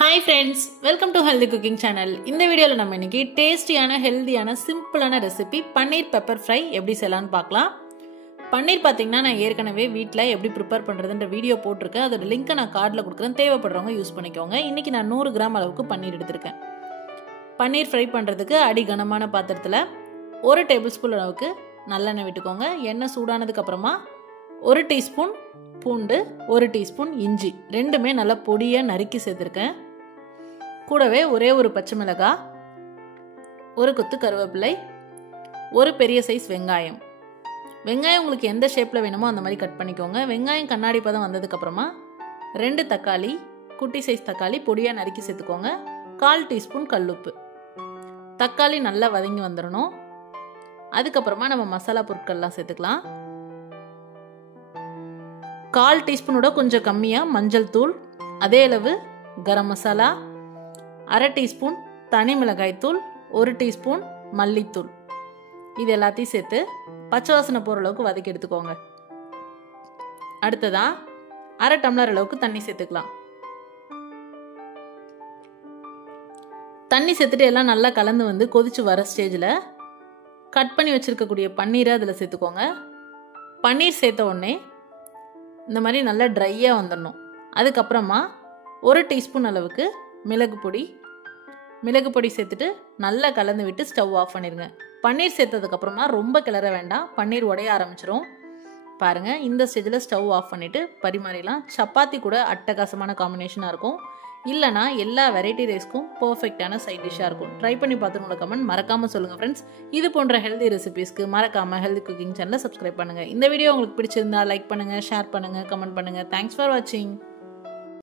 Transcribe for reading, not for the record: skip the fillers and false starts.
Hi friends, welcome to Healthy Cooking Channel. இந்த வீடியோல நம்ம இன்னைக்கு டேஸ்டியான ஹெல்தியான சிம்பிளான ரெசிபி பன்னீர் பெப்பர் ஃப்ரை எப்படி செய்யலாம்னு பார்க்கலாம். பன்னீர் பாத்தீங்கன்னா நான் ஏற்கனவே வீட்ல எப்படி ப்ரிப்பேர் பண்றதுன்ற வீடியோ போட்டுருக்கேன். அதோட லிங்க் நான் கார்ட்ல கொடுக்குறேன். தேவைப்படுறவங்க யூஸ் பண்ணிக்கோங்க. இன்னைக்கு நான் 100 கிராம் அளவுக்கு பன்னீர் எடுத்திருக்கேன். பன்னீர் ஃப்ரை பண்றதுக்கு அடி கனமான பாத்திரத்துல 1 டேபிள்ஸ்பூன் அளவுக்கு நல்லெண்ணெய் விட்டுக்கோங்க. எண்ணெய் சூடானதுக்கு அப்புறமா 1 டீஸ்பூன் பூண்டு, 1 டீஸ்பூன் இஞ்சி ரெண்டுமே நல்லா பொடியா நறுக்கி சேர்த்திருக்கேன். கூடவே ஒரே ஒரு பச்சை மிளகாய், ஒரு கொத்து கருவேப்பிலை, ஒரு பெரிய சைஸ் வெங்காயம். வெங்காயம் உங்களுக்கு எந்த ஷேப்ல வேணுமோ அந்த மாதிரி கட் பண்ணிக்கோங்க. வெங்காயம் கண்ணாடி பதம் வந்ததுக்கு அப்புறமா 2 தக்காளி, குட்டி சைஸ் தக்காளி பொடியா நறுக்கி சேர்த்துக்கோங்க. 1/4 டீஸ்பூன் கல்லுப்பு. தக்காளி நல்லா வதங்கி வந்துடணும். அதுக்கப்புறமா நம்ம மசாலா பொருட்கள்லாம் சேர்த்துக்கலாம். 1/4 டீஸ்பூனோட கொஞ்சம் கம்மியா மஞ்சள் தூள், அதே அளவு கரம் மசாலா, 1/2 டீஸ்பூன் தனி மிளகாய் தூள், 1 டீஸ்பூன் மல்லித்தூள். இது எல்லாத்தையும் சேர்த்து பச்சை வாசனை போகிற அளவுக்கு வதக்கி எடுத்துக்கோங்க. அடுத்ததா 1/2 டம்ளர் அளவுக்கு தண்ணி சேர்த்துக்கலாம். தண்ணி சேர்த்துட்டு எல்லாம் நல்லா கலந்து வந்து கொதிச்சு வர ஸ்டேஜில் கட் பண்ணி வச்சிருக்கக்கூடிய பன்னீரை அதில் சேர்த்துக்கோங்க. பன்னீர் சேர்த்த உடனே இந்த மாதிரி நல்லா ட்ரையாக வந்துடணும். அதுக்கப்புறமா 1 டீஸ்பூன் அளவுக்கு மிளகு பொடி சேர்த்துட்டு நல்லா கலந்து விட்டு ஸ்டவ் ஆஃப் பண்ணிடுங்க. பன்னீர் சேர்த்ததுக்கப்புறமா ரொம்ப கிளற வேண்டாம், பன்னீர் உடைய ஆரம்பிச்சிடும். பாருங்கள், இந்த ஸ்டேஜில் ஸ்டவ் ஆஃப் பண்ணிவிட்டு பரிமாறிடலாம். சப்பாத்தி கூட அட்டகாசமான காம்பினேஷனாக இருக்கும். இல்லைனா எல்லா வெரைட்டி ரைஸ்க்கும் பர்ஃபெக்டான சைட் டிஷ்ஷாக இருக்கும். ட்ரை பண்ணி பார்த்து உங்களோட கமெண்ட் மறக்காமல் சொல்லுங்கள் ஃப்ரெண்ட்ஸ். இது போன்ற ஹெல்தி ரெசிபீஸ்க்கு மறக்காமல் ஹெல்தி குக்கிங் சேனலை சப்ஸ்கிரைப் பண்ணுங்கள். இந்த வீடியோ உங்களுக்கு பிடிச்சிருந்தா லைக் பண்ணுங்கள், ஷேர் பண்ணுங்கள், கமெண்ட் பண்ணுங்கள். தேங்க்ஸ் ஃபார் வாட்சிங்.